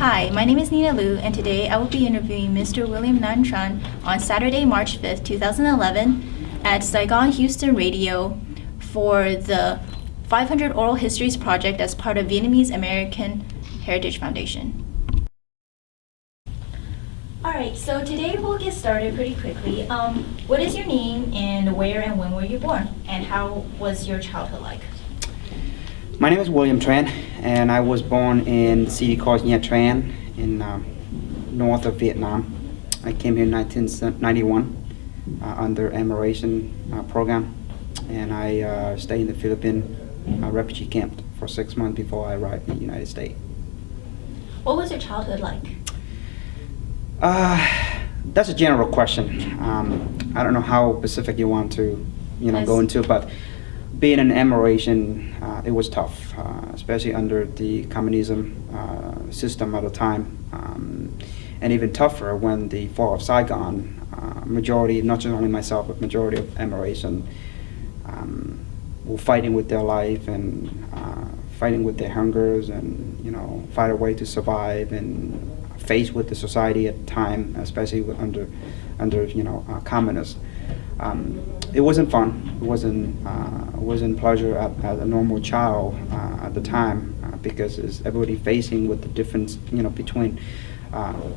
Hi, my name is Nina Liu, and today I will be interviewing Mr. William Nanchan on Saturday, March 5th, 2011 at Saigon Houston Radio for the 500 Oral Histories Project as part of Vietnamese American Heritage Foundation. Alright, so today we'll get started pretty quickly. What is your name and where and when were you born? And how was your childhood like? My name is William Tran, and I was born in the city called Nha Tran in north of Vietnam. I came here in 1991 under immigration program, and I stayed in the Philippine refugee camp for 6 months before I arrived in the United States. What was your childhood like? That's a general question. I don't know how specific you want to, go into, but being in immigration, it was tough, especially under the communism system at the time, and even tougher when the fall of Saigon. Majority, not just only myself, but majority of immigration were fighting with their life and fighting with their hungers, and fight a way to survive and faced with the society at the time, especially under communists. It wasn't fun. It wasn't pleasure as a normal child at the time, because everybody facing with the difference between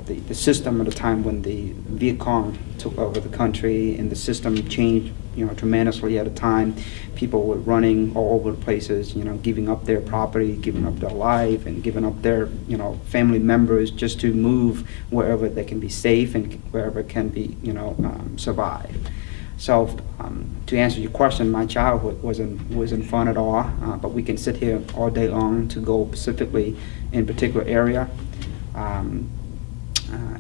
the system at the time when the Viet Cong took over the country, and the system changed tremendously at the time. People were running all over the places, giving up their property, giving up their life, and giving up their family members just to move wherever they can be safe and wherever can be survive. So to answer your question, my childhood wasn't fun at all, but we can sit here all day long to go specifically in a particular area.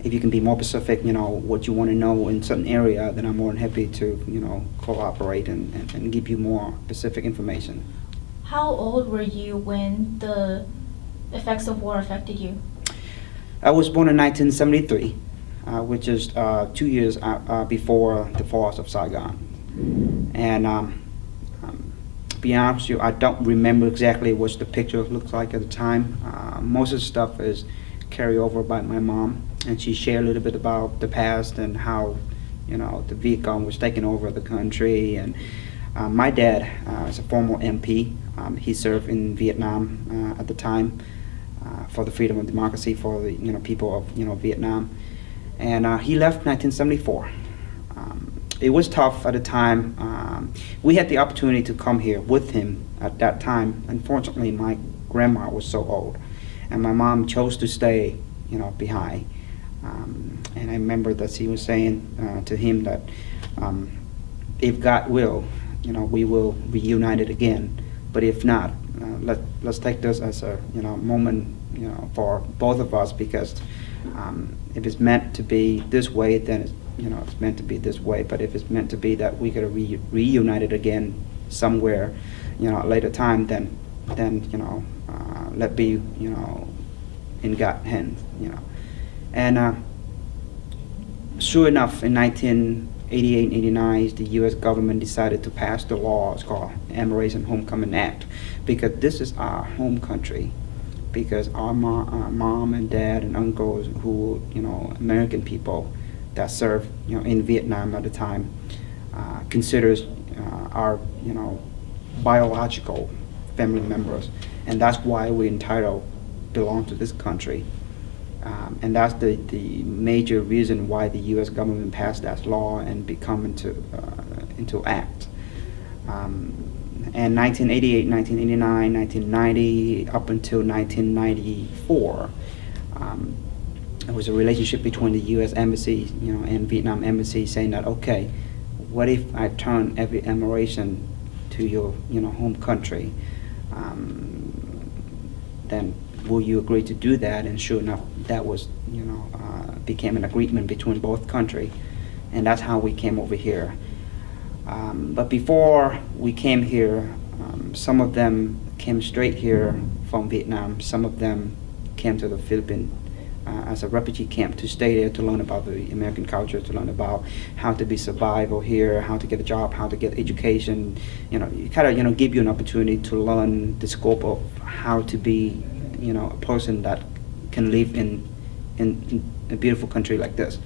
If you can be more specific, what you want to know in certain area, then I'm more than happy to, cooperate and give you more specific information. How old were you when the effects of war affected you? I was born in 1973, which is 2 years before the fall of Saigon. And to be honest with you, I don't remember exactly what the picture looks like at the time. Most of the stuff is carried over by my mom, and she shared a little bit about the past and how the Viet Cong was taking over the country. And my dad is a former MP. He served in Vietnam at the time for the freedom and democracy for the people of Vietnam, and he left 1974. It was tough at the time. We had the opportunity to come here with him at that time. Unfortunately, my grandma was so old, and my mom chose to stay behind. And I remember that she was saying to him that if God will, we will be united again. But if not, let's take this as a moment for both of us, because if it's meant to be this way, then it's meant to be this way. But if it's meant to be that we gotta reunited again somewhere, at a later time, then let be in God's hands, And sure enough, in 1988 and 89, the U.S. government decided to pass the law. It's called Immigration Homecoming Act, because this is our home country. Because our mom and dad and uncles, who American people that served in Vietnam at the time, considers our biological family members, and that's why we entitled belong to this country. And that's the major reason why the U.S. government passed that law and become into act. And 1988, 1989, 1990, up until 1994, it was a relationship between the U.S. Embassy, and Vietnam Embassy, saying that, okay, what if I turn every immigration to your, home country? Then will you agree to do that? And sure enough, that was, became an agreement between both countries, and that's how we came over here. But before we came here, some of them came straight here from Vietnam. Some of them came to the Philippines as a refugee camp to stay there, to learn about the American culture, to learn about how to be survival here, how to get a job, how to get education. You kind of give you an opportunity to learn the scope of how to be a person that can live in a beautiful country like this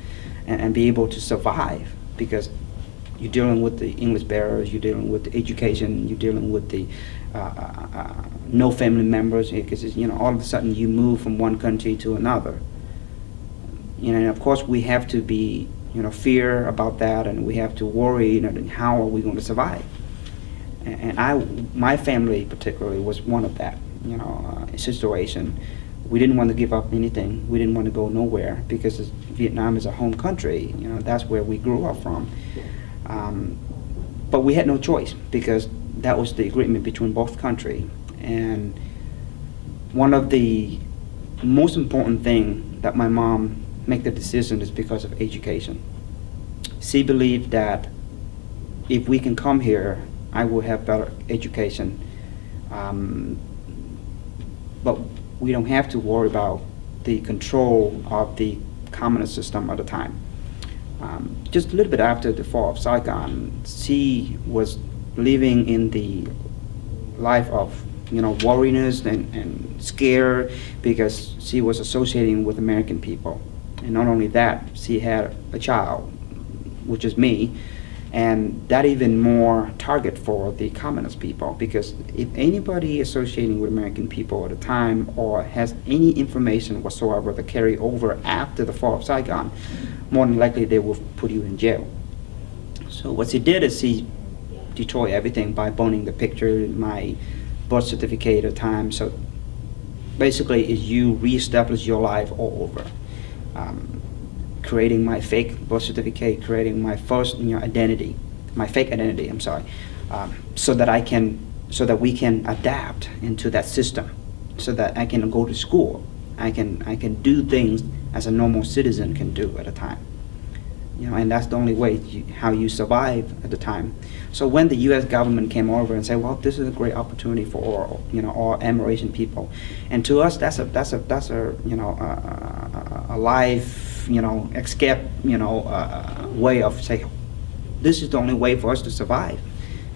and be able to survive, because you're dealing with the English barriers, you're dealing with the education, you're dealing with the no family members, because all of a sudden you move from one country to another. And of course we have to be fear about that, and we have to worry, how are we going to survive? And my family particularly was one of that situation. We didn't want to give up anything. We didn't want to go nowhere, because Vietnam is a home country. That's where we grew up from. But we had no choice, because that was the agreement between both countries. And one of the most important thing that my mom made the decision is because of education. She believed that if we can come here, I will have better education. But we don't have to worry about the control of the communist system at the time. Just a little bit after the fall of Saigon, she was living in the life of worriness and scare, because she was associating with American people. And not only that, she had a child, which is me, and that even more target for the communist people, because if anybody associating with American people at the time or has any information whatsoever that carry over after the fall of Saigon, more than likely they will put you in jail. So what she did is she destroyed everything by burning the picture, my birth certificate at the time. So basically is you reestablish your life all over. Creating my fake birth certificate, creating my first identity, my fake identity, I'm sorry, so that we can adapt into that system, so that I can go to school, I can do things as a normal citizen can do at a time. And that's the only way how you survive at the time. So when the U.S. government came over and said, well, this is a great opportunity for all Amerasian people, and to us that's a life escape way of saying, this is the only way for us to survive.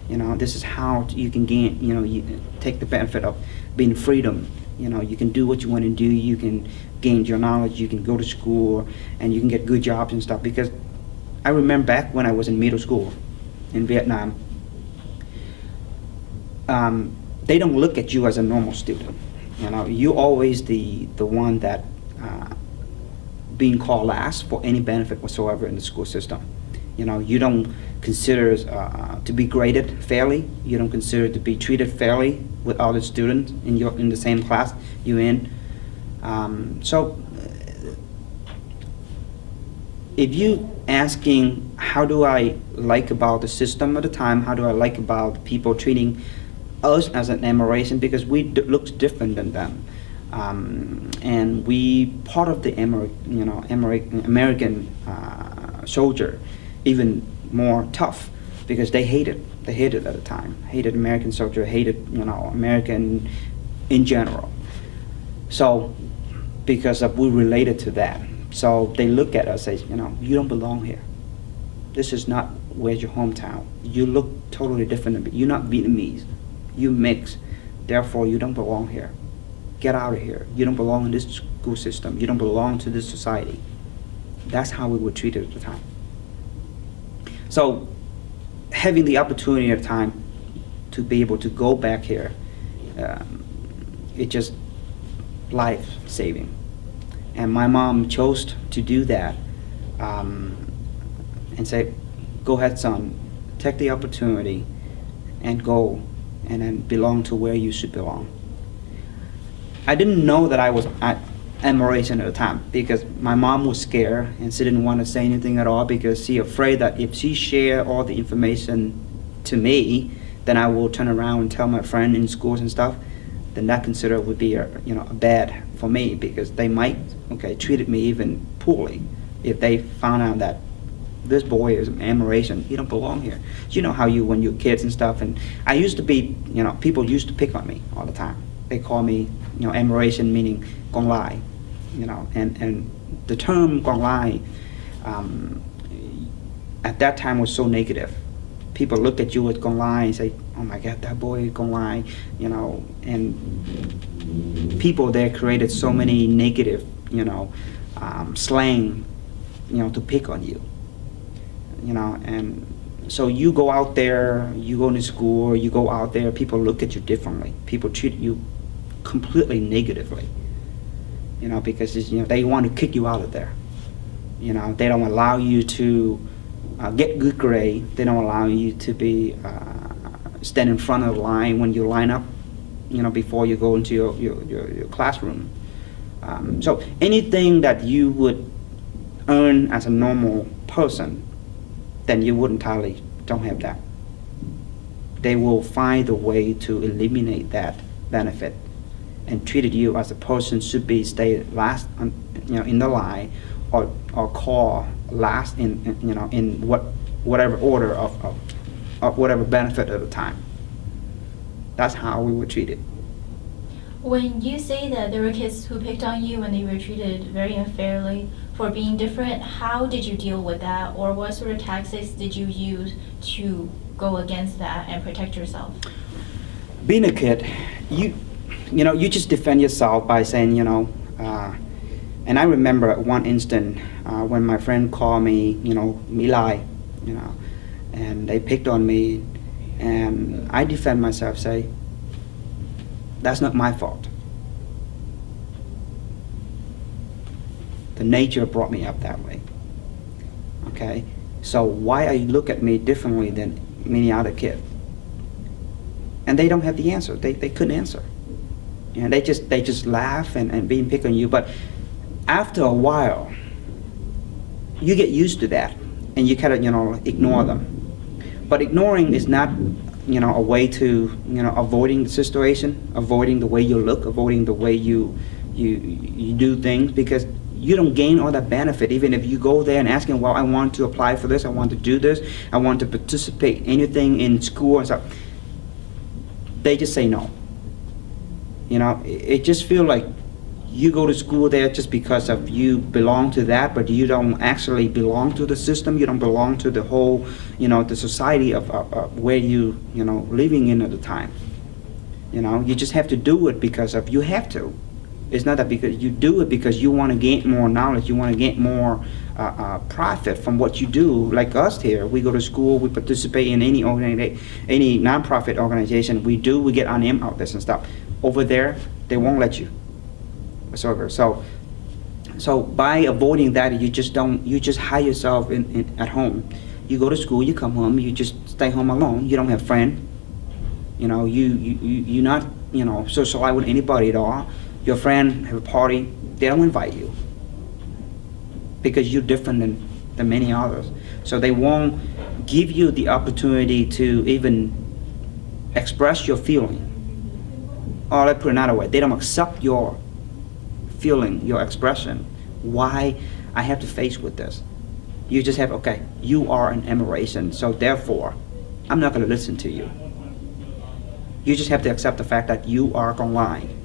This is how you can gain, you take the benefit of being freedom. You can do what you want to do, you can gain your knowledge, you can go to school, and you can get good jobs and stuff. Because I remember back when I was in middle school in Vietnam, they don't look at you as a normal student. You're always the one that being called last for any benefit whatsoever in the school system. You don't consider to be graded fairly. You don't consider to be treated fairly with other students in the same class you're in. So if you asking how do I like about the system at the time, how do I like about people treating us as an Amerasian, because we look different than them. And we part of the American soldier, even more tough, because they hated at the time, hated American soldier, hated American in general. So because of we related to that, so they look at us and say, you don't belong here. This is not where's your hometown. You look totally different. You're not Vietnamese. You mix. Therefore, you don't belong here. Get out of here. You don't belong in this school system. You don't belong to this society. That's how we were treated at the time. So having the opportunity at the time to be able to go back here, it just life-saving. And my mom chose to do that and say, go ahead, son, take the opportunity and go and then belong to where you should belong. I didn't know that I was Amerasian at the time, because my mom was scared and she didn't want to say anything at all, because she afraid that if she share all the information to me, then I will turn around and tell my friend in schools and stuff. Then that consider would be a bad for me, because they might treated me even poorly if they found out that this boy is Amerasian. He don't belong here. You know how when you're kids and stuff, and I used to be, people used to pick on me all the time. They call me, Amerasian, meaning con lai, and the term con lai at that time was so negative. People look at you as con lai and say, oh my God, that boy is con lai, and people there created so many negative, slang, to pick on you, and so you go out there, you go to school, you go out there, people look at you differently. People treat you completely negatively, because they want to kick you out of there. They don't allow you to get good grade. They don't allow you to be stand in front of the line when you line up, before you go into your classroom. So anything that you would earn as a normal person, then you would entirely don't have that. They will find a way to eliminate that benefit and treated you as a person should be stay last, in the line, or call last in whatever order of whatever benefit at the time. That's how we were treated. When you say that there were kids who picked on you and they were treated very unfairly for being different, how did you deal with that, or what sort of tactics did you use to go against that and protect yourself? Being a kid, you just defend yourself by saying, and I remember at one instant when my friend called me, Milai, and they picked on me, and I defend myself, say, that's not my fault. The nature brought me up that way. Okay, so why are you look at me differently than many other kids? And they don't have the answer. They couldn't answer. They just laugh and being picked on you. But after a while, you get used to that, and you kind of ignore them. But ignoring is not a way to avoiding the situation, avoiding the way you look, avoiding the way you do things, because you don't gain all that benefit. Even if you go there and asking, well, I want to apply for this, I want to do this, I want to participate anything in school and stuff, they just say no. It just feels like you go to school there just because of you belong to that, but you don't actually belong to the system. You don't belong to the whole, the society of where you living in at the time. You just have to do it because of you have to. It's not that because you do it because you want to gain more knowledge, you want to get more profit from what you do. Like us here, we go to school, we participate in any nonprofit organization. We get our name out there and stuff. Over there, they won't let you. So by avoiding that, you just hide yourself at home. You go to school, you come home, you just stay home alone. You don't have friends. You're not socialize with anybody at all. Your friend have a party, they don't invite you because you're different than many others. So they won't give you the opportunity to even express your feeling. Or let's put it another way, they don't accept your feeling, your expression. Why I have to face with this? You just have, okay, you are an aberration, so therefore, I'm not going to listen to you. You just have to accept the fact that you are online.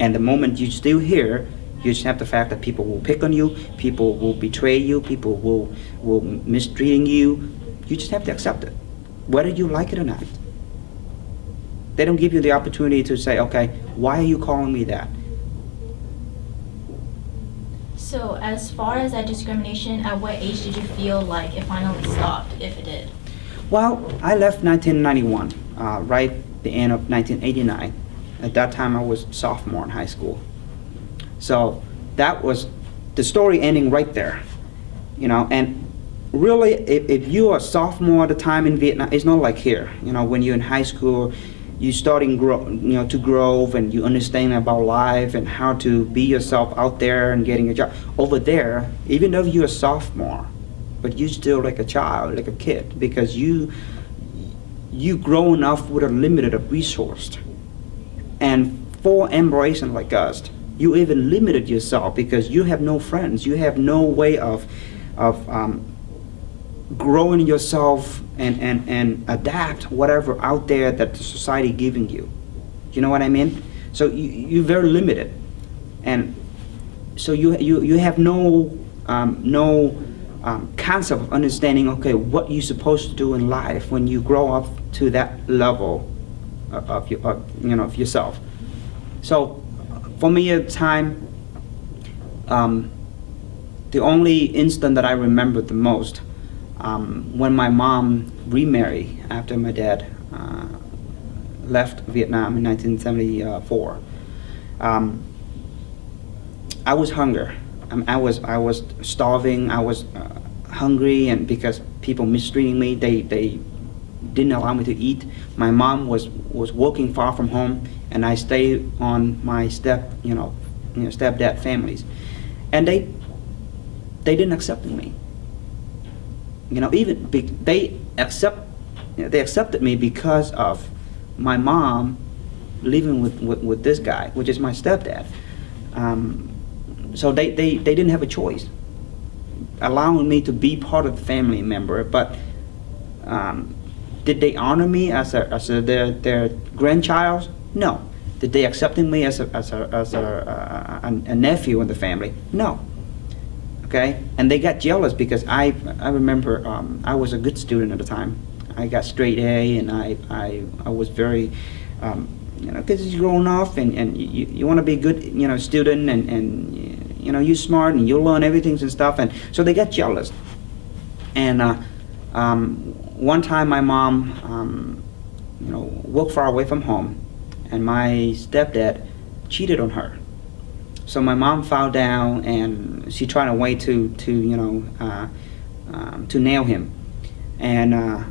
And the moment you still here, you just have the fact that people will pick on you, people will betray you, people will mistreating you. You just have to accept it, whether you like it or not. They don't give you the opportunity to say, okay, why are you calling me that? So as far as that discrimination, at what age did you feel like it finally stopped, if it did? Well, I left 1991, right at the end of 1989. At that time, I was sophomore in high school. So that was the story ending right there, and really, if you are a sophomore at the time in Vietnam, it's not like here. When you're in high school, you starting to grow and you understand about life and how to be yourself out there and getting a job. Over there, even though you're a sophomore, but you still like a child, like a kid, because you grow enough with a limited resource. And for embracing like us, you even limited yourself because you have no friends. You have no way of growing yourself and adapt whatever out there that the society giving you. You know what I mean? So you're very limited, and so you have no concept of understanding. Okay, what you're supposed to do in life when you grow up to that level of yourself. So for me at the time, the only instant that I remember the most, when my mom remarried after my dad left Vietnam in 1974. I was hungry. I was starving. I was hungry, and because people mistreating me, they didn't allow me to eat. My mom was working far from home, and I stayed on my stepdad families, and they didn't accept me. They accepted me because of my mom living with this guy, which is my stepdad. So they didn't have a choice, allowing me to be part of the family member. But did they honor me as their grandchild? No. Did they accept me as a nephew in the family? No. Okay, and they got jealous because I remember I was a good student at the time. I got straight A, and I was very, because you're grown up and you want to be a good, student, and you're smart and you'll learn everything and stuff, and so they got jealous. And one time my mom, worked far away from home, and my stepdad cheated on her. So my mom fell down, and she tried a way to nail him, and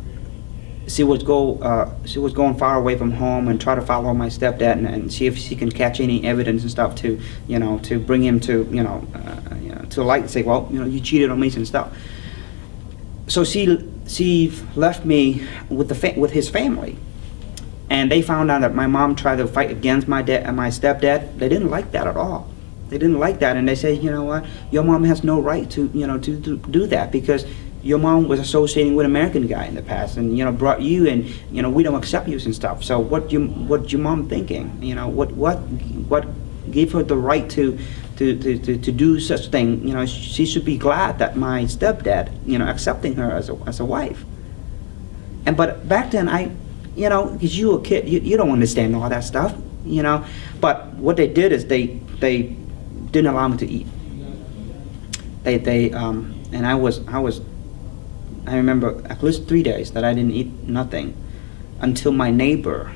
she was going far away from home and try to follow my stepdad and see if she can catch any evidence and stuff to bring him to to light and say, well, you cheated on me and stuff. So she left me with his family, and they found out that my mom tried to fight against my stepdad. They didn't like that at all. They didn't like that, and they said, you know what, your mom has no right to to do that, because your mom was associating with an American guy in the past, and brought you, and we don't accept you and stuff. So what your mom thinking? What gave her the right to do such thing? She should be glad that my stepdad accepting her as a wife. But back then because you're a kid, you don't understand all that stuff, But what they did is they didn't allow me to eat. And I remember at least 3 days that I didn't eat nothing until my neighbor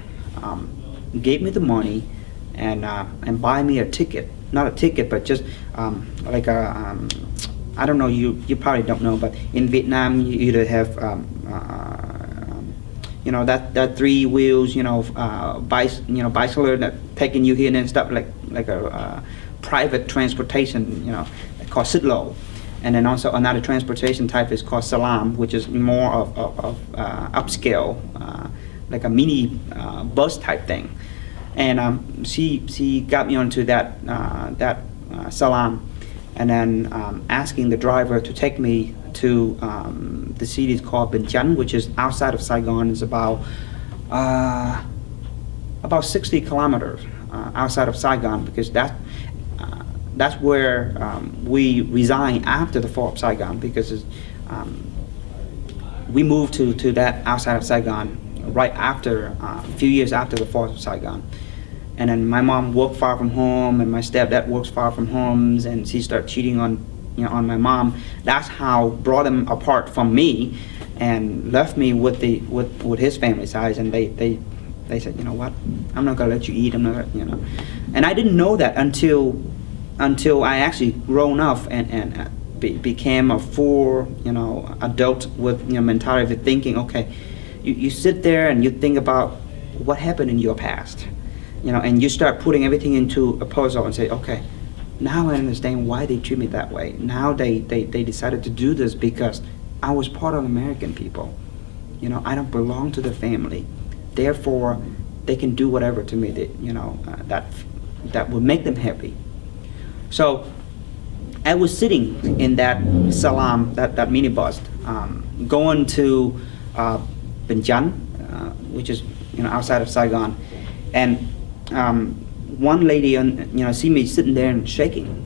gave me the money and buy me a ticket. Not a ticket, but just like a I don't know. You probably don't know, but in Vietnam you either have that 3 wheels, bicycle that taking you here and stuff, like a private transportation, called Sitlo. And then also another transportation type is called Salam, which is more of upscale, like a mini bus type thing. And she got me onto that Salam, and then asking the driver to take me to the city called Nhân, which is outside of Saigon. It's about 60 kilometers outside of Saigon, because that's where we resigned after the fall of Saigon, because we moved to that outside of Saigon right after, a few years after the fall of Saigon. And then my mom worked far from home, and my stepdad works far from home, and she started cheating on my mom. That's how brought them apart from me, and left me with his family size. And they said, you know what, I'm not gonna let you eat. I'm not gonna, And I didn't know that until I actually grown up and became a full adult with mentality of thinking. Okay, you sit there and you think about what happened in your past, and you start putting everything into a puzzle and say, okay, now I understand why they treat me that way. Now they decided to do this because I was part of American people. I don't belong to the family, therefore they can do whatever to me that would make them happy. So I was sitting in that Salam, that minibus, going to Nhân, which is outside of Saigon, and one lady see me sitting there and shaking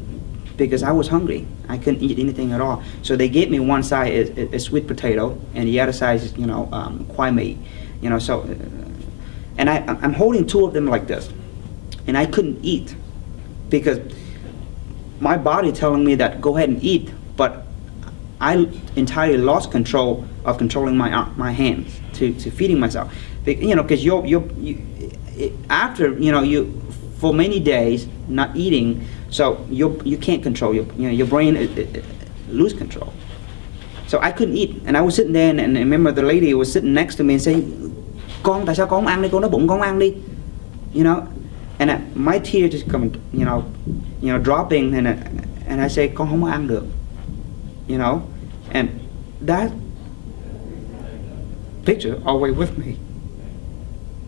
because I was hungry. I couldn't eat anything at all. So they gave me one side is sweet potato, and the other side is kwai meat. So, and I'm holding 2 of them like this. and I couldn't eat because my body telling me that go ahead and eat, but I entirely lost control of controlling my hands to feeding myself. Because after you for many days not eating, so you can't control your brain lose control. So I couldn't eat, and I was sitting there, and I remember the lady was sitting next to me and saying, "Con, tại sao con không ăn đi? Con nói bụng con ăn đi." And my tears just coming, dropping, and I say, "Con không có ăn được." And that picture always with me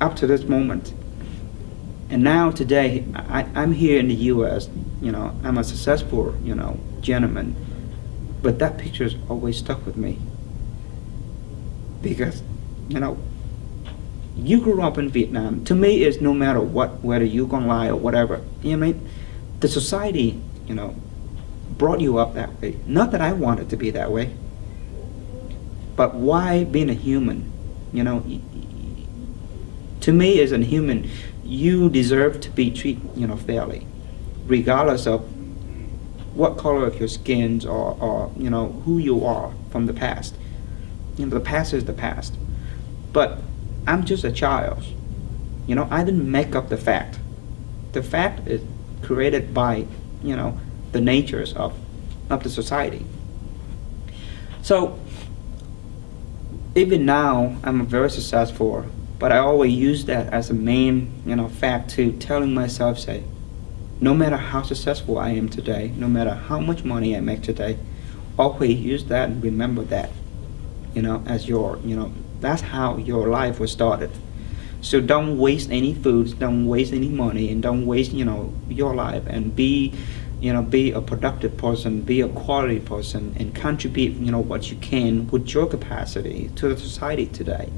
up to this moment. And now today, I'm here in the U.S. I'm a successful, gentleman, but that picture's always stuck with me because, you grew up in Vietnam. To me, it's no matter what, whether you gonna lie or whatever. The society, brought you up that way. Not that I wanted to be that way, but why being a human? To me, as a human, you deserve to be treated, fairly, regardless of what color of your skins or who you are from the past. The past is the past. But I'm just a child. I didn't make up the fact. The fact is created by, the natures of the society. So even now, I'm very successful, but I always use that as a main, fact to telling myself, say, no matter how successful I am today, no matter how much money I make today, always use that and remember that, as your, that's how your life was started. So don't waste any foods, don't waste any money, and don't waste, your life, and be a productive person, be a quality person, and contribute, what you can with your capacity to the society today.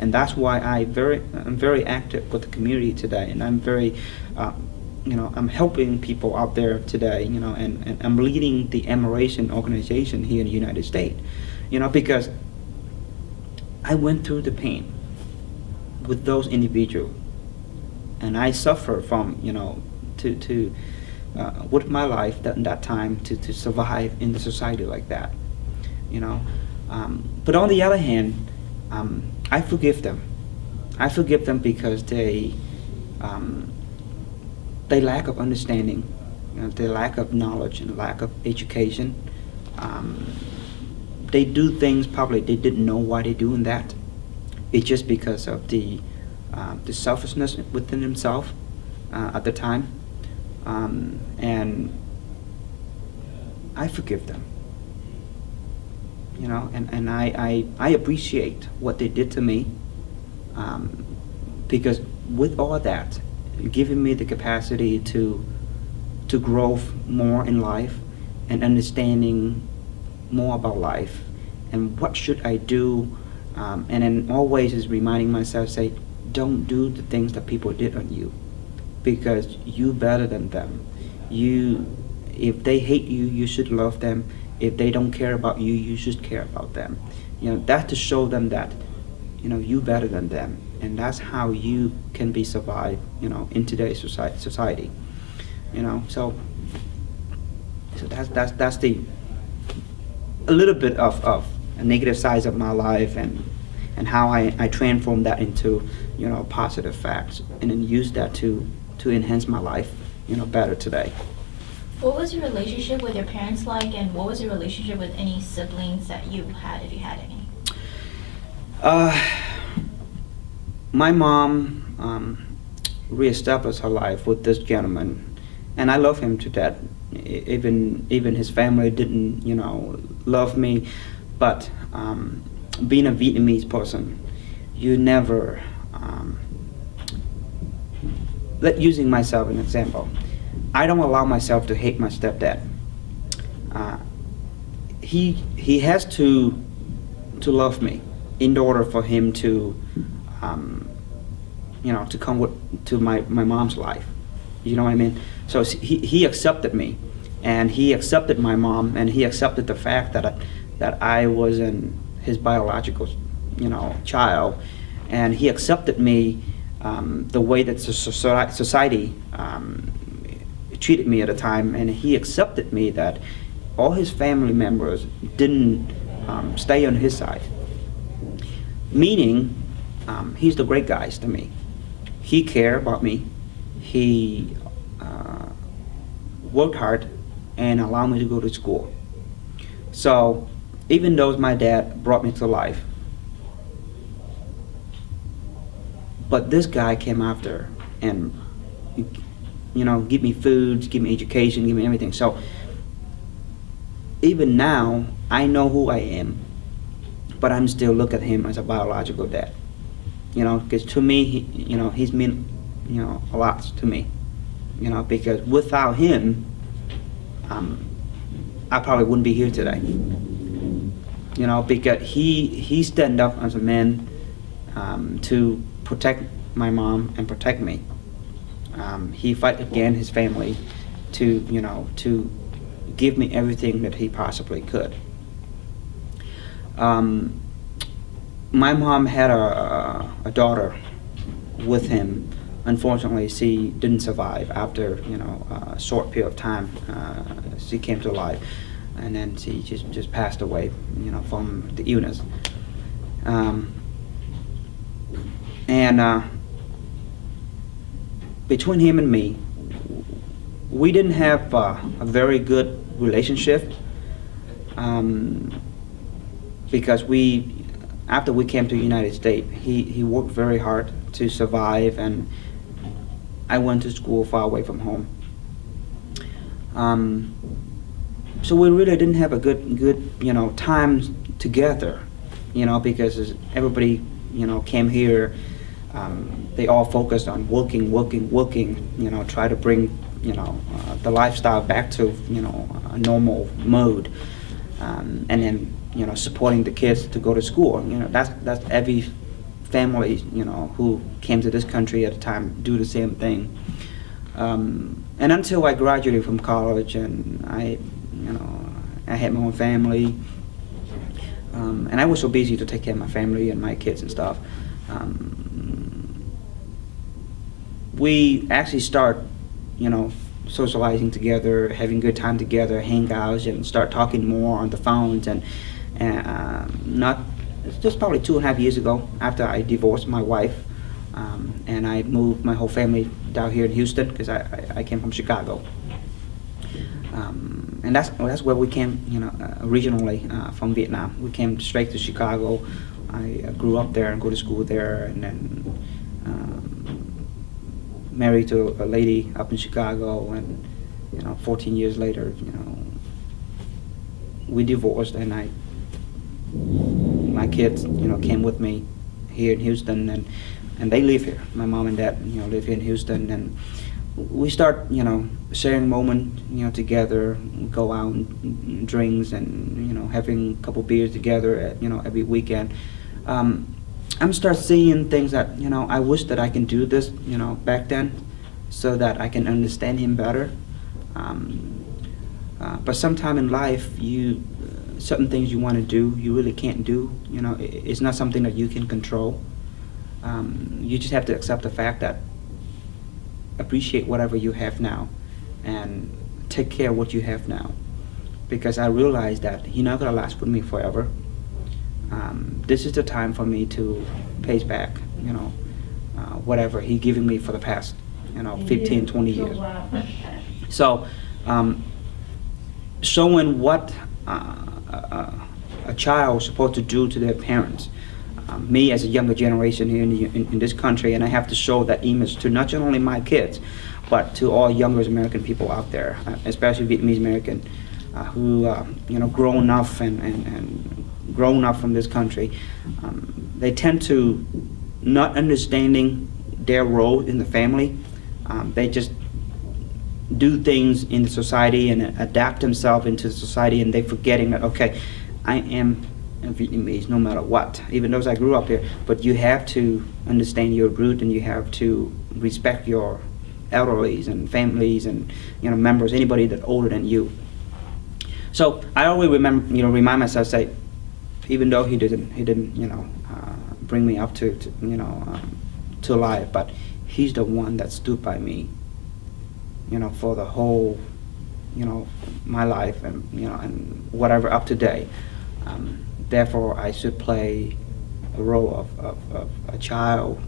And that's why I'm very active with the community today, and I'm very, I'm helping people out there today, and I'm leading the Admiration organization here in the United States, because I went through the pain with those individuals, and I suffer from, with my life that time to survive in the society like that, But on the other hand, I forgive them. I forgive them because they lack of understanding, they lack of knowledge and lack of education. They do things probably they didn't know why they're doing that. It's just because of the selfishness within themselves at the time. And I forgive them, and I appreciate what they did to me, because with all that, giving me the capacity to grow more in life and understanding more about life and what should I do, and then always is reminding myself, say, don't do the things that people did on you, because you better than them. If they hate you, you should love them. If they don't care about you, you should care about them. That's to show them that, you better than them, and that's how you can be survived, in today's society. So that's the a little bit of a negative side of my life, and how I transform that into, positive facts, and then use that to enhance my life, better today. What was your relationship with your parents like, and what was your relationship with any siblings that you had, if you had any? My mom reestablished her life with this gentleman, and I love him to death. Even his family didn't, love me, but being a Vietnamese person, you never. Using myself as an example, I don't allow myself to hate my stepdad. He has to love me in order for him to to come to my mom's life. You know what I mean? So he accepted me, and he accepted my mom, and he accepted the fact that I wasn't his biological child, and he accepted me the way that society treated me at the time, and he accepted me that all his family members didn't stay on his side. Meaning, he's the great guys to me. He cared about me. He worked hard and allowed me to go to school. So even though my dad brought me to life, but this guy came after and, you know, give me food, give me education, give me everything. So even now, I know who I am, but I'm still look at him as a biological dad. You know, because to me, you know, he's meant, you know, a lot to me. You know, because without him, I probably wouldn't be here today. You know, because he stand up as a man to protect my mom and protect me. He fight against his family to, you know, to give me everything that he possibly could. My mom had a daughter with him. Unfortunately, she didn't survive after, you know, a short period of time. She came to life, and then she just passed away, you know, from the illness. Between him and me, we didn't have a very good relationship, because after we came to the United States, he worked very hard to survive, and I went to school far away from home. So we really didn't have a good you know, time together, you know, because everybody, you know, came here. They all focused on working, you know, try to bring, you know, the lifestyle back to, you know, a normal mode, and then, you know, supporting the kids to go to school. You know, that's every family, you know, who came to this country at the time do the same thing. And until I graduated from college and I had my own family, and I was so busy to take care of my family and my kids and stuff. We actually start, you know, socializing together, having good time together, hang out, and start talking more on the phones. And it's just probably 2.5 years ago, after I divorced my wife, and I moved my whole family down here in Houston, because I came from Chicago. And that's where we came, you know, originally from Vietnam. We came straight to Chicago. I grew up there and go to school there, and then married to a lady up in Chicago, and, you know, 14 years later, you know, we divorced, and my kids, you know, came with me here in Houston, and they live here. My mom and dad, you know, live here in Houston, and we start, you know, sharing moment, you know, together, go out and drinks, and, you know, having a couple beers together, you know, every weekend. I'm start seeing things that, you know, I wish that I can do this, you know, back then, so that I can understand him better. But sometime in life, certain things you want to do, you really can't do. You know, it's not something that you can control. You just have to accept the fact that appreciate whatever you have now, and take care of what you have now. Because I realized that he's not gonna last with me forever. This is the time for me to pay back, you know, whatever he giving me for the past, you know, 15, 20 years. So, showing what a child is supposed to do to their parents. Me as a younger generation here in this country, and I have to show that image to not only my kids, but to all younger American people out there, especially Vietnamese American, who you know, grown up and grown up from this country. They tend to not understanding their role in the family. They just do things in the society and adapt themselves into the society, and they forgetting that, okay, I am a Vietnamese no matter what, even though I grew up here, but you have to understand your root, and you have to respect your elderlies and families and, you know, members, anybody that's older than you. So I always remind myself, say, even though he didn't, you know, bring me up to you know, to life, but he's the one that stood by me, for the whole, my life, and and whatever up to date. Therefore, I should play a role of a child,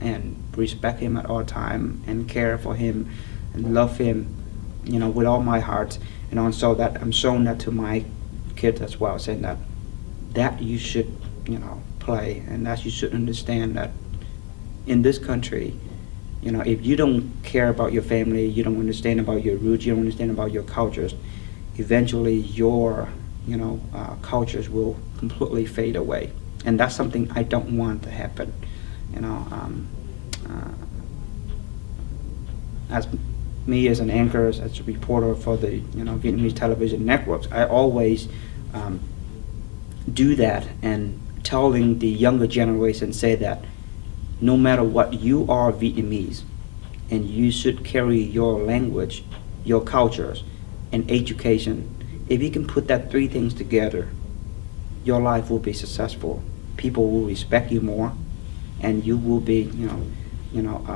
and respect him at all time, and care for him, and love him, with all my heart, and so that I'm showing that to my kids as well, saying that you should, play, and that you should understand that in this country, if you don't care about your family, you don't understand about your roots, you don't understand about your cultures, eventually your, cultures will completely fade away. And that's something I don't want to happen. As me as an anchor, as a reporter for the Vietnamese television networks, I always do that, and telling the younger generation, say that no matter what, you are Vietnamese, and you should carry your language, your cultures, and education. If you can put that three things together, your life will be successful. People will respect you more, and you will be,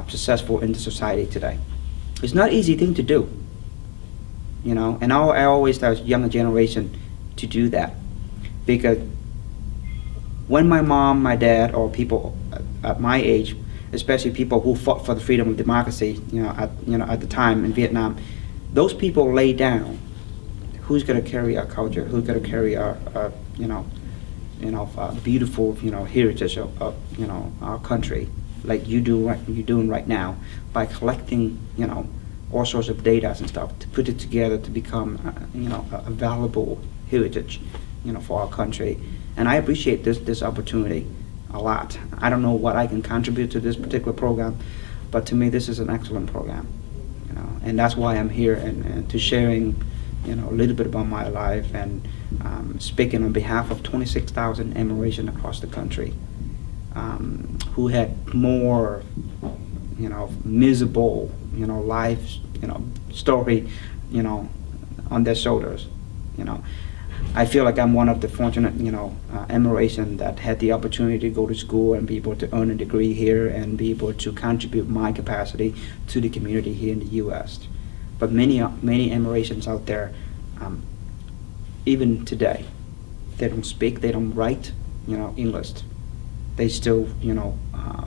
successful in the society today. It's not an easy thing to do, and I always tell younger generation to do that, because when my mom, my dad, or people at my age, especially people who fought for the freedom of democracy, at the time in Vietnam, those people lay down. Who's going to carry our culture? Who's going to carry our beautiful, heritage of our country, like you're doing right now, by collecting, all sorts of data and stuff to put it together to become, a valuable heritage, for our country. And I appreciate this opportunity a lot. I don't know what I can contribute to this particular program, but to me this is an excellent program, and that's why I'm here, and to sharing, a little bit about my life, and speaking on behalf of 26,000 Amerasian across the country, who had more, miserable, life, story, on their shoulders, I feel like I'm one of the fortunate, Amerasian that had the opportunity to go to school and be able to earn a degree here and be able to contribute my capacity to the community here in the U.S. But many Amerasians out there, even today, they don't speak, they don't write, English. They still,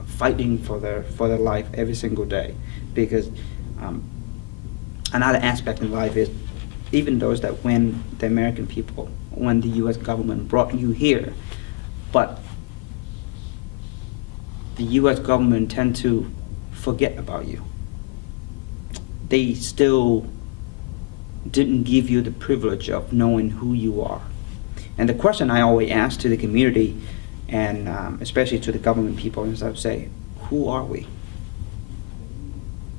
fighting for their life every single day, because another aspect in life is, even those that when the American people, when the U.S. government brought you here, but the U.S. government tend to forget about you. They still didn't give you the privilege of knowing who you are. And the question I always ask to the community, and especially to the government people, is I would say, who are we?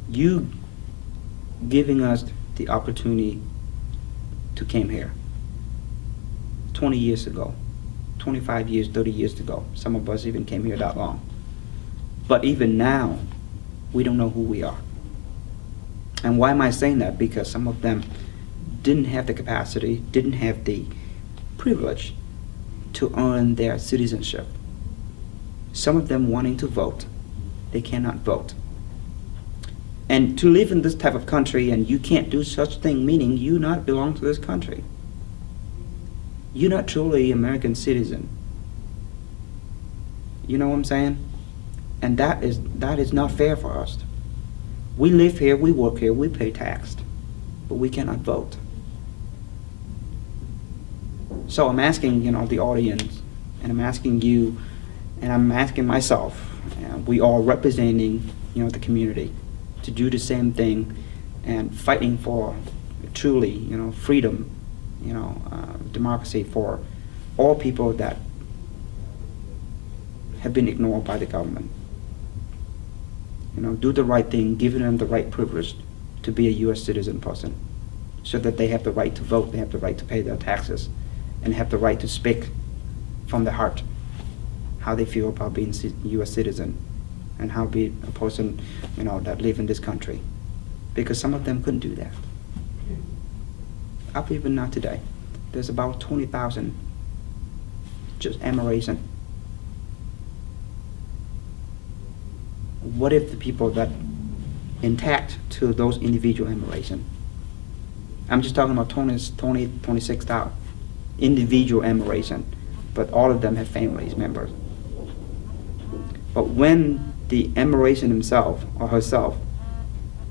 You giving us the opportunity to came here 20 years ago, 25 years, 30 years ago. Some of us even came here that long. But even now, we don't know who we are. And why am I saying that? Because some of them didn't have the capacity, didn't have the privilege to earn their citizenship. Some of them wanting to vote, they cannot vote. And to live in this type of country and you can't do such thing, meaning you not belong to this country. You're not truly American citizen. You know what I'm saying? And that is not fair for us. We live here, we work here, we pay tax, but we cannot vote. So I'm asking, the audience, and I'm asking you, and I'm asking myself, we are representing, the community, to do the same thing and fighting for truly, freedom, democracy for all people that have been ignored by the government. Do the right thing, giving them the right privilege to be a U.S. citizen person, so that they have the right to vote, they have the right to pay their taxes, and have the right to speak from the heart how they feel about being U.S. citizen, and how be a person, that live in this country. Because some of them couldn't do that. Up even now today, there's about 20,000 just Amerasian what if the people that intact to those individual immigration? I'm just talking about 26,000 individual immigration, but all of them have families members. But when the immigration himself or herself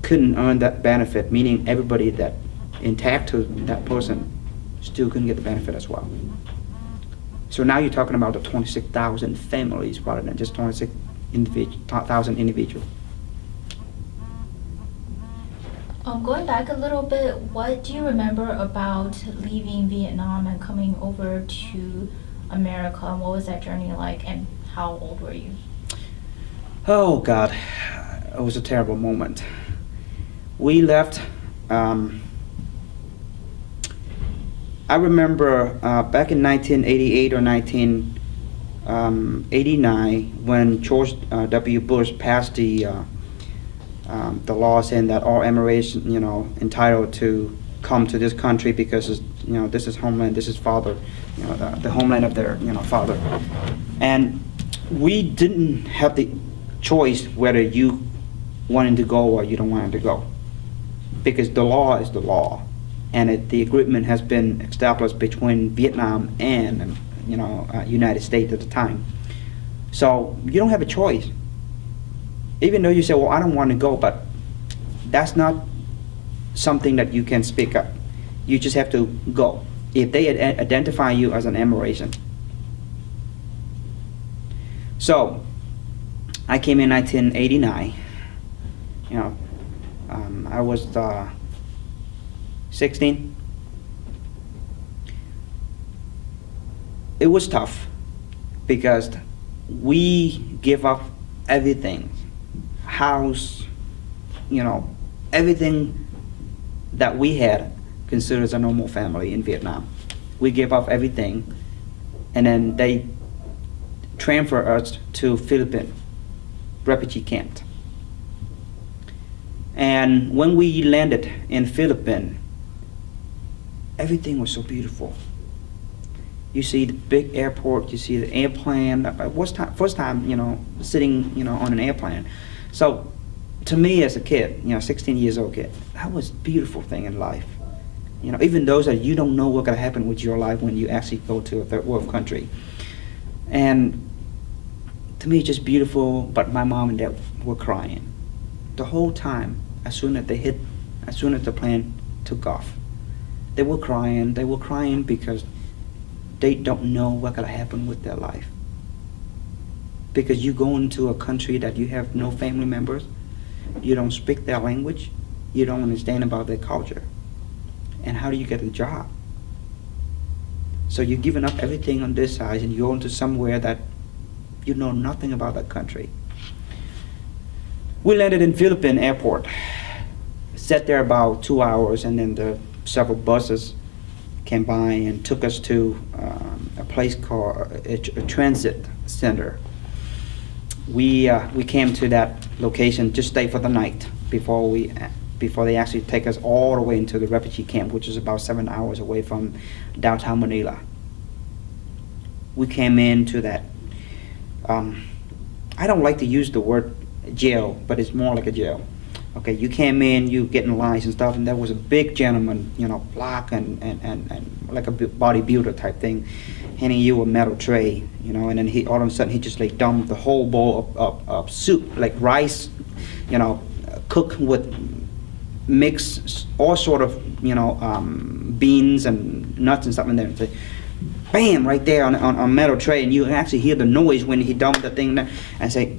couldn't earn that benefit, meaning everybody that intact to that person still couldn't get the benefit as well. So now you're talking about the 26,000 families rather than just 26,000 individuals. Going back a little bit, what do you remember about leaving Vietnam and coming over to America, and what was that journey like, and how old were you? Oh God, it was a terrible moment. We left, I remember back in 1988 or 1989 when George W. Bush passed the law saying that all immigration, entitled to come to this country because this is homeland, this is father, the homeland of their father, and we didn't have the choice whether you wanted to go or you don't want to go, because the law is the law, and the agreement has been established between Vietnam and United States at the time. So you don't have a choice. Even though you say, well, I don't want to go, but that's not something that you can speak up. You just have to go. If they identify you as an immigration. So I came in 1989. I was 16. It was tough because we give up everything. House, everything that we had considered as a normal family in Vietnam. We gave up everything, and then they transferred us to Philippines refugee camp. And when we landed in Philippines, everything was so beautiful. You see the big airport, you see the airplane. First time, sitting, on an airplane. So, to me as a kid, 16 years old kid, that was a beautiful thing in life. Even those that you don't know what's gonna happen with your life when you actually go to a third world country. And to me, it's just beautiful. But my mom and dad were crying the whole time. As soon as the plane took off, they were crying. They were crying because they don't know what's gonna happen with their life. Because you go into a country that you have no family members, you don't speak their language, you don't understand about their culture. And how do you get a job? So you're giving up everything on this side and you go into somewhere that you know nothing about that country. We landed in Philippines airport, sat there about 2 hours, and then the several buses came by and took us to a place called a transit center. We came to that location, just stay for the night before they actually take us all the way into the refugee camp, which is about 7 hours away from downtown Manila. We came into that, I don't like to use the word jail, but it's more like a jail. Okay, you came in, you getting lines and stuff, and there was a big gentleman, black and like a bodybuilder type thing, handing you a metal tray, and then he all of a sudden he just like dumped the whole bowl of soup, like rice, cooked with mixed all sort of beans and nuts and stuff in there, and say, bam, right there on a metal tray, and you actually hear the noise when he dumped the thing there, and say,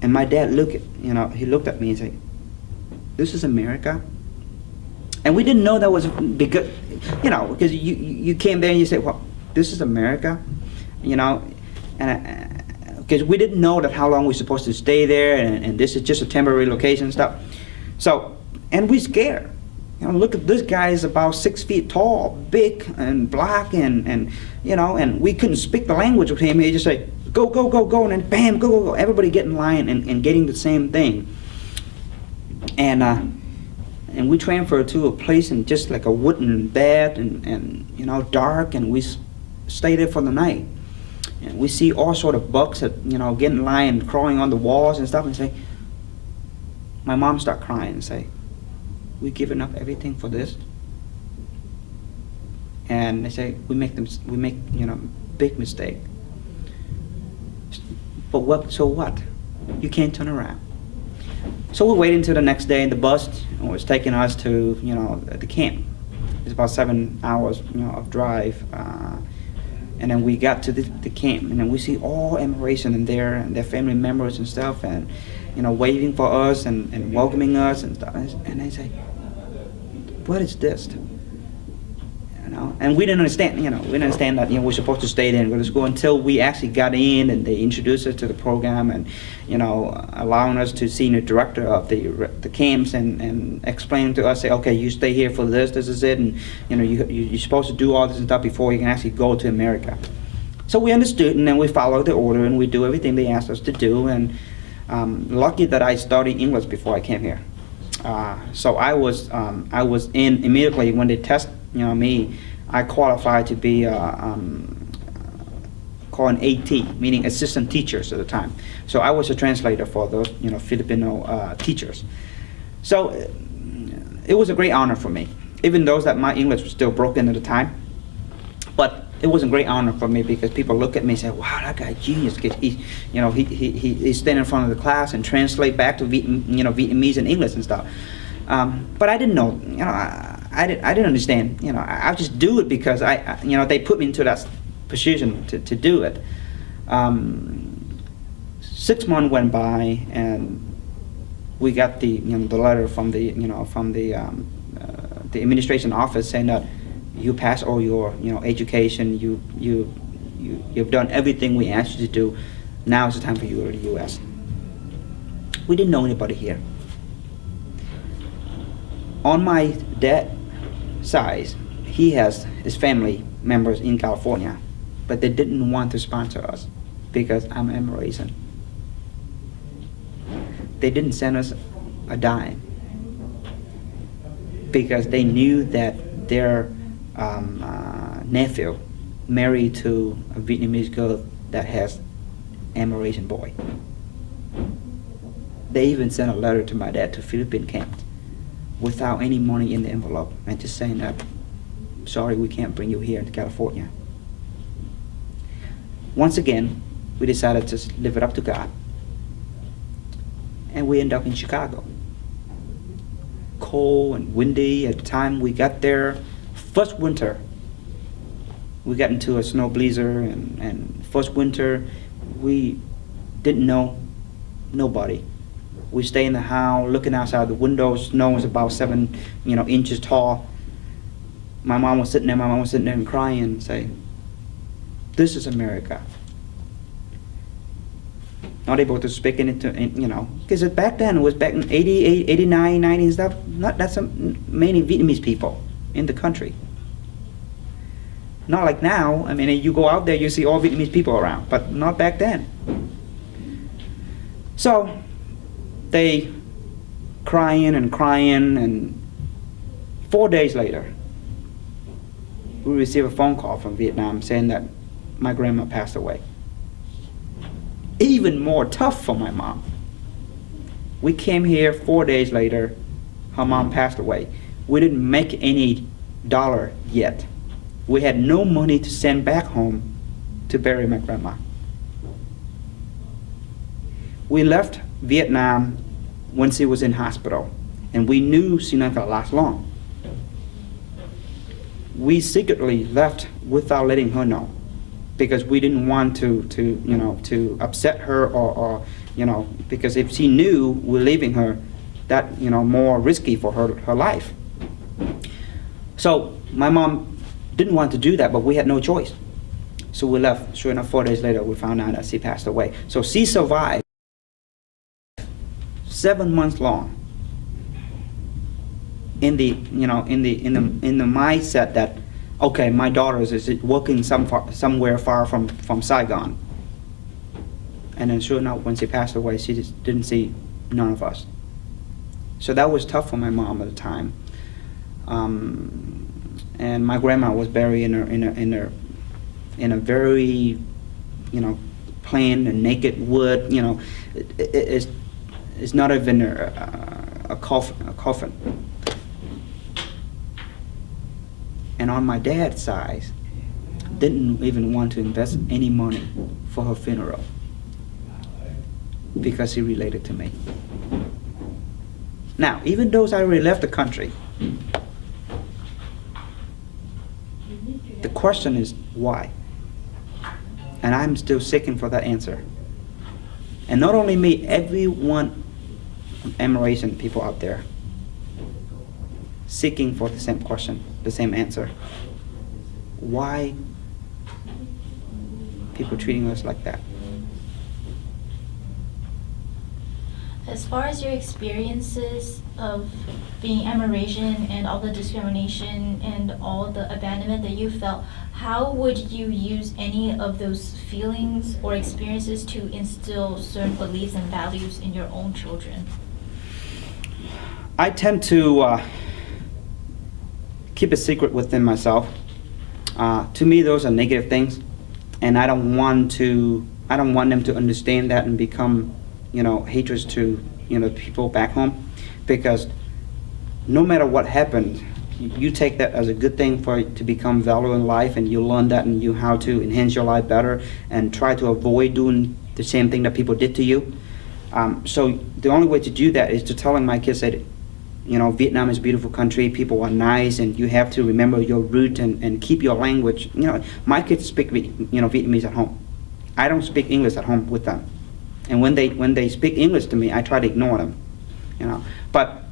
and my dad he looked at me and said, this is America? And we didn't know that was because, because you came there and you said, well, this is America, and because we didn't know that how long we're supposed to stay there, and this is just a temporary location and stuff. So, and we're scared. Look at this guy is about 6 feet tall, big and black, and we couldn't speak the language with him. He just say, go, go, go, go, and then bam, go, go, go. Everybody get in line and getting the same thing. And we transferred to a place in just like a wooden bed and dark, and we stayed there for the night. And we see all sort of bugs that get in line and crawling on the walls and stuff, and say, my mom started crying and say, "We giving up everything for this?" And they say, we make big mistake. But what? So what? You can't turn around. So we waited until the next day, and the bus was taking us to the camp. It's about 7 hours of drive, and then we got to the camp, and then we see all immigration in there and their family members and stuff, and waving for us and welcoming us and stuff. And they say, "What is this?" And we didn't understand. We didn't understand that we're supposed to stay there and go to school until we actually got in, and they introduced us to the program, and allowing us to see the director of the camps and explaining to us, say, "Okay, you stay here for this is it, and you're supposed to do all this and stuff before you can actually go to America." So we understood, and then we followed the order, and we do everything they asked us to do. And lucky that I studied English before I came here. So I was in immediately when they test me. I qualified to be called an AT, meaning assistant teachers at the time. So I was a translator for those Filipino teachers. So it was a great honor for me, even though that my English was still broken at the time. But it was a great honor for me because people look at me and say, "Wow, that guy genius." He stand in front of the class and translate back to Vietnamese and English and stuff. But I didn't know. I didn't understand. I just do it because they put me into that position to do it. 6 months went by, and we got the letter from the administration office saying that you passed all your education. You've done everything we asked you to do. Now is the time for you to go to the U.S. We didn't know anybody here. On my dad's side, he has his family members in California, but they didn't want to sponsor us because I'm American. They didn't send us a dime because they knew that their nephew married to a Vietnamese girl that has American boy. They even sent a letter to my dad to Philippine camp without any money in the envelope and just saying that, "Sorry, we can't bring you here to California." Once again, we decided to live it up to God, and we ended up in Chicago. Cold and windy at the time we got there. First winter, we got into a snow blizzard, and first winter, we didn't know nobody. We stay in the house, looking outside the window. Snow was about 7, inches tall. My mom was sitting there and crying and saying, "This is America." Not able to speak because back then, it was back in 88, 89, 90 and stuff, not that many Vietnamese people in the country. Not like now. I mean, you go out there, you see all Vietnamese people around, but not back then. So, they crying, and 4 days later, we received a phone call from Vietnam saying that my grandma passed away. Even more tough for my mom. We came here 4 days later, her mom passed away. We didn't make any dollar yet. We had no money to send back home to bury my grandma. We left Vietnam when she was in hospital, and we knew she not gonna last long. We secretly left without letting her know, because we didn't want to upset her or because if she knew we're leaving her, that more risky for her life. So my mom didn't want to do that, but we had no choice. So we left. Sure enough, 4 days later, we found out that she passed away. So she survived 7 months long in the mindset that, okay, my daughter is working somewhere far from Saigon. And then sure enough, when she passed away, she just didn't see none of us. So that was tough for my mom at the time. And my grandma was buried in a very, plain and naked wood. It's not even a coffin. And on my dad's side, didn't even want to invest any money for her funeral because he related to me. Now, even though I already left the country, the question is why? And I'm still seeking for that answer. And not only me, everyone, American people out there, seeking for the same question, the same answer. Why people treating us like that? As far as your experiences of being Amerasian and all the discrimination and all the abandonment that you felt, how would you use any of those feelings or experiences to instill certain beliefs and values in your own children? I tend to keep a secret within myself. To me, those are negative things, and I don't want them to understand that and become, hatred to, people back home, because no matter what happens, you take that as a good thing for it to become value in life, and you learn that and how to enhance your life better and try to avoid doing the same thing that people did to you. So the only way to do that is to telling my kids that, Vietnam is a beautiful country, people are nice, and you have to remember your root and keep your language. My kids speak, Vietnamese at home. I don't speak English at home with them. And when they speak English to me, I try to ignore them, But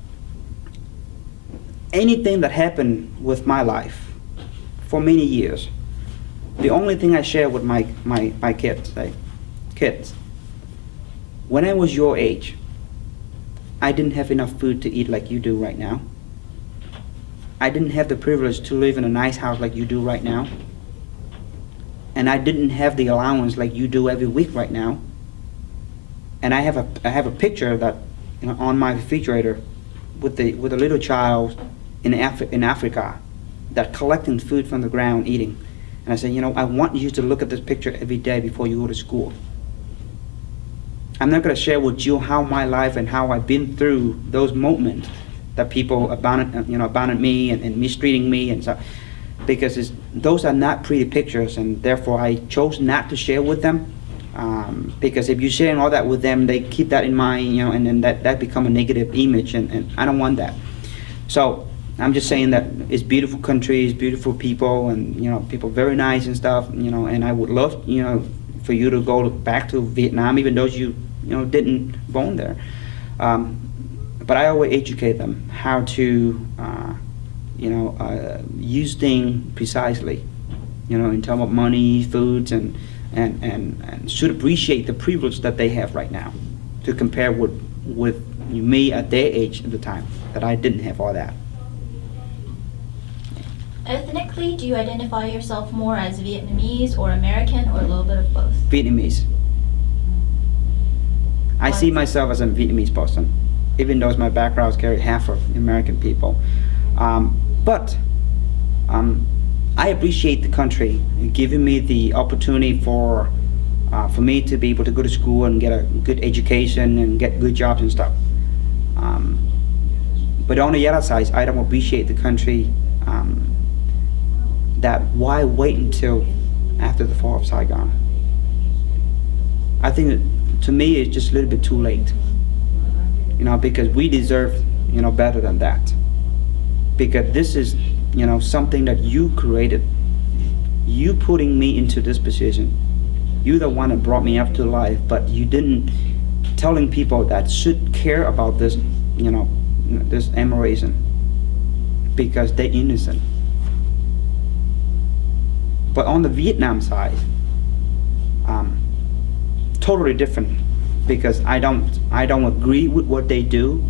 anything that happened with my life for many years, the only thing I share with my kids, kids, when I was your age, I didn't have enough food to eat like you do right now. I didn't have the privilege to live in a nice house like you do right now. And I didn't have the allowance like you do every week right now. And I have a picture that, on my refrigerator with a little child in Africa that collecting food from the ground eating. And I said, I want you to look at this picture every day before you go to school. I'm not going to share with you how my life and how I've been through those moments that people abandoned me and mistreating me and stuff, because those are not pretty pictures, and therefore I chose not to share with them. Because if you're sharing all that with them, they keep that in mind, and then that become a negative image, and I don't want that. So I'm just saying that it's beautiful country, it's beautiful people, and people very nice and stuff, and I would love, for you to go back to Vietnam, even though you didn't born there. But I always educate them how to, use things precisely, in terms of money, foods, and should appreciate the privilege that they have right now, to compare with me at their age at the time, that I didn't have all that. Ethnically, do you identify yourself more as Vietnamese or American, or a little bit of both? Vietnamese. I see myself as a Vietnamese person, even though my background carries half of American people. But I appreciate the country giving me the opportunity for me to be able to go to school and get a good education and get good jobs and stuff. But on the other side, I don't appreciate the country that why wait until after the fall of Saigon? I think that, to me, it's just a little bit too late, because we deserve, better than that. Because this is, something that you created. You putting me into this position. You're the one that brought me up to life, but you didn't telling people that should care about this, this Amerasian, because they're innocent. But on the Vietnam side, totally different, because I don't agree with what they do,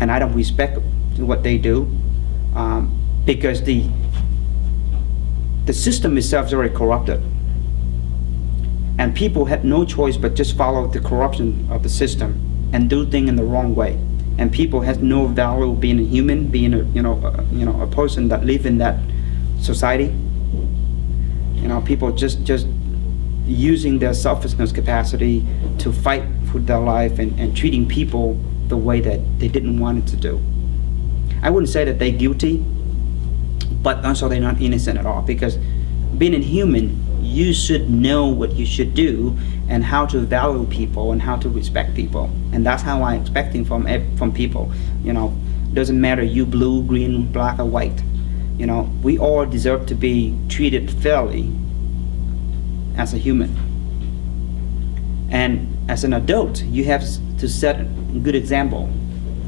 and I don't respect what they do, because the system itself is already corrupted, and people had no choice but just follow the corruption of the system and do things in the wrong way, and people has no value being a human, being a person that live in that society. People just using their selfishness capacity to fight for their life and treating people the way that they didn't want it to do. I wouldn't say that they're guilty, but also they're not innocent at all, because being a human, you should know what you should do and how to value people and how to respect people. And that's how I'm expecting from people. You know, doesn't matter you blue, green, black, or white. You know, we all deserve to be treated fairly as a human. And as an adult, you have to set a good example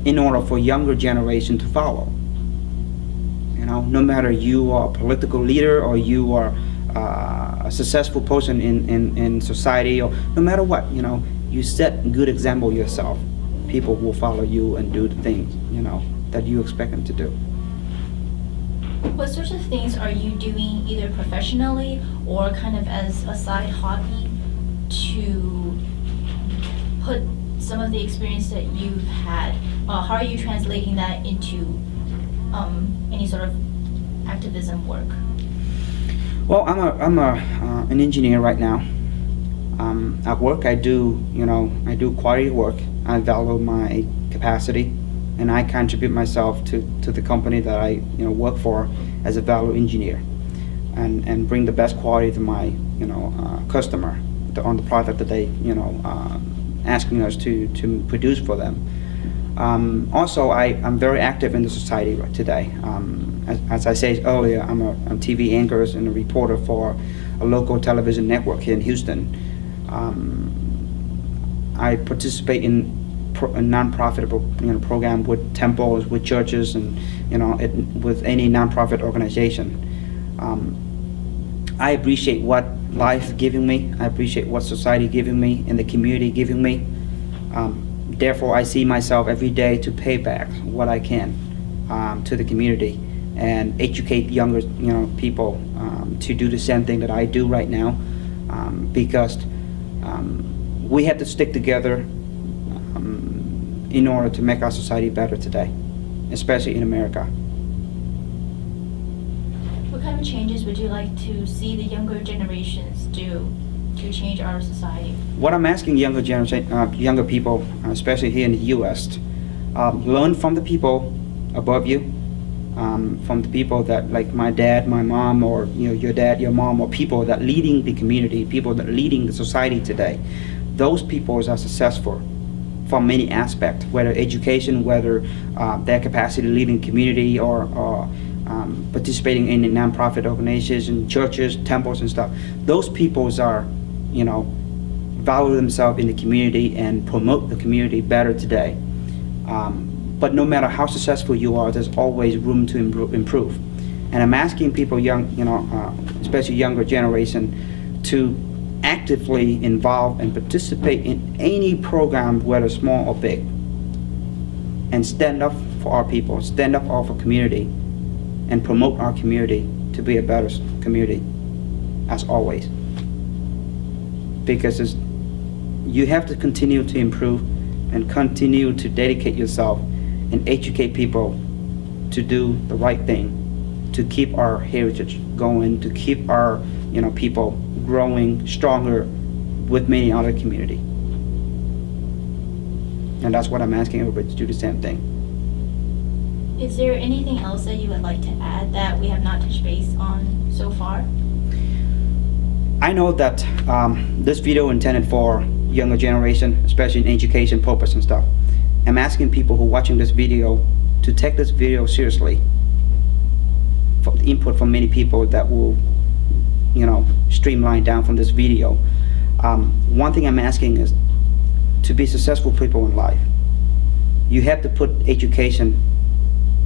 in order for younger generation to follow. You know, no matter you are a political leader or you are a successful person in society, or no matter what, you know, you set a good example yourself. People will follow you and do the things, you know, that you expect them to do. What sorts of things are you doing either professionally or kind of as a side hobby to put some of the experience that you've had? How are you translating that into any sort of activism work? Well, I'm an engineer right now. At work, I do quality work. I value my capacity, and I contribute myself to the company that I work for as a value engineer, and bring the best quality to my customer on the product that they asking us to produce for them. Also, I'm very active in the society today. As I said earlier, I'm a TV anchor and a reporter for a local television network here in Houston. I participate in a non-profit program with temples, with churches, and with any non-profit organization. I appreciate what life giving me. I appreciate what society giving me and the community giving me. Therefore, I see myself every day to pay back what I can to the community and educate younger people to do the same thing that I do right now, because we have to stick together in order to make our society better today, especially in America. What kind of changes would you like to see the younger generations do to change our society? What I'm asking younger people, especially here in the U.S., learn from the people above you, from the people that, like my dad, my mom, or your dad, your mom, or people that leading the community, people that leading the society today. Those people are successful from many aspects, whether education, whether their capacity to lead in community, or participating in a non-profit organizations, churches, temples, and stuff. Those peoples are, value themselves in the community and promote the community better today. But no matter how successful you are, there's always room to improve. And I'm asking people, especially younger generation, to actively involve and participate in any program, whether small or big, and stand up for our people, stand up for our community, and promote our community to be a better community, as always. Because you have to continue to improve and continue to dedicate yourself and educate people to do the right thing, to keep our heritage going, to keep our people growing stronger with many other community. And that's what I'm asking everybody to do, the same thing. Is there anything else that you would like to add that we have not touched base on so far? I know that this video intended for younger generation, especially in education purpose and stuff. I'm asking people who are watching this video to take this video seriously. For the input from many people that will, streamline down from this video. One thing I'm asking is to be successful people in life. You have to put education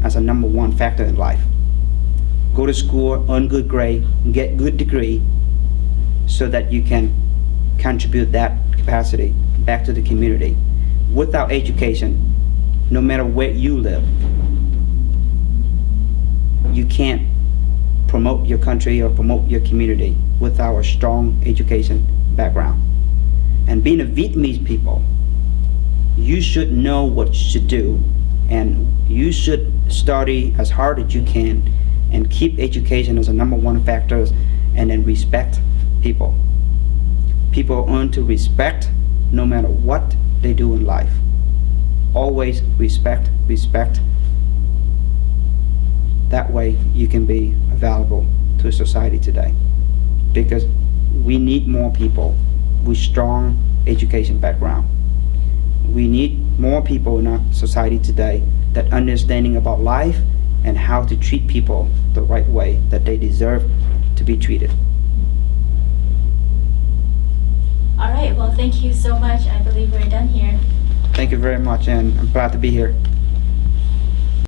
as a number one factor in life. Go to school, earn good grade, get good degree, so that you can contribute that capacity back to the community. Without education, no matter where you live, you can't promote your country or promote your community without a strong education background. And being a Vietnamese people, you should know what you should do, and you should study as hard as you can and keep education as a number one factor, and then respect people. People earn to respect no matter what they do in life. always respect, respect. That way you can be valuable to society today. Because we need more people with strong education background. We need more people in our society today that understanding about life and how to treat people the right way that they deserve to be treated. All right, well, thank you so much. I believe we're done here. Thank you very much, and I'm glad to be here.